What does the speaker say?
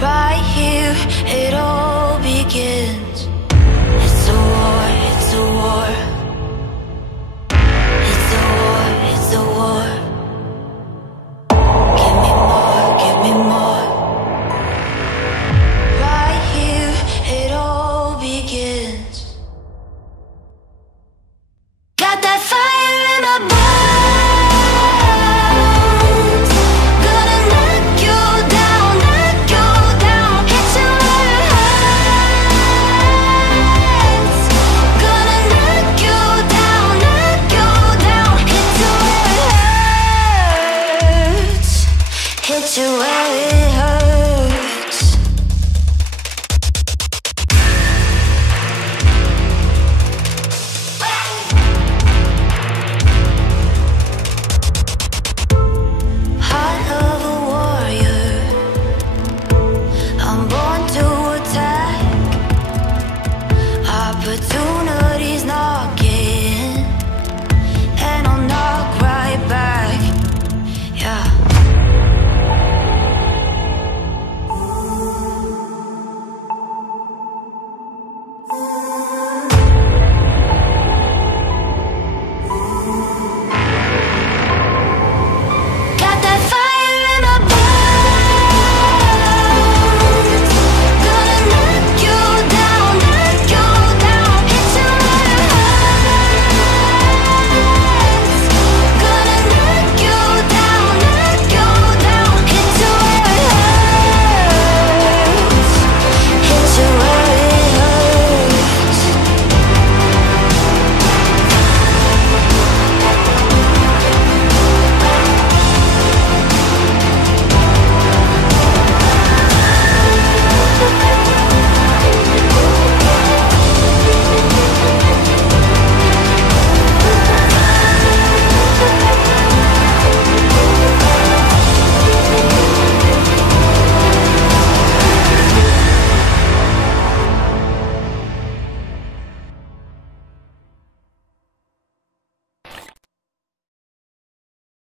Right here, it all begins. It's a war, it's a war. It's a war, it's a war. Give me more, give me more. Right here, it all begins. Got that fire in my bones. Gonna knock you down, knock you down. Hit you where it hurts. Gonna knock you down, knock you down. Hit you where it hurts. Hit you where it hurts.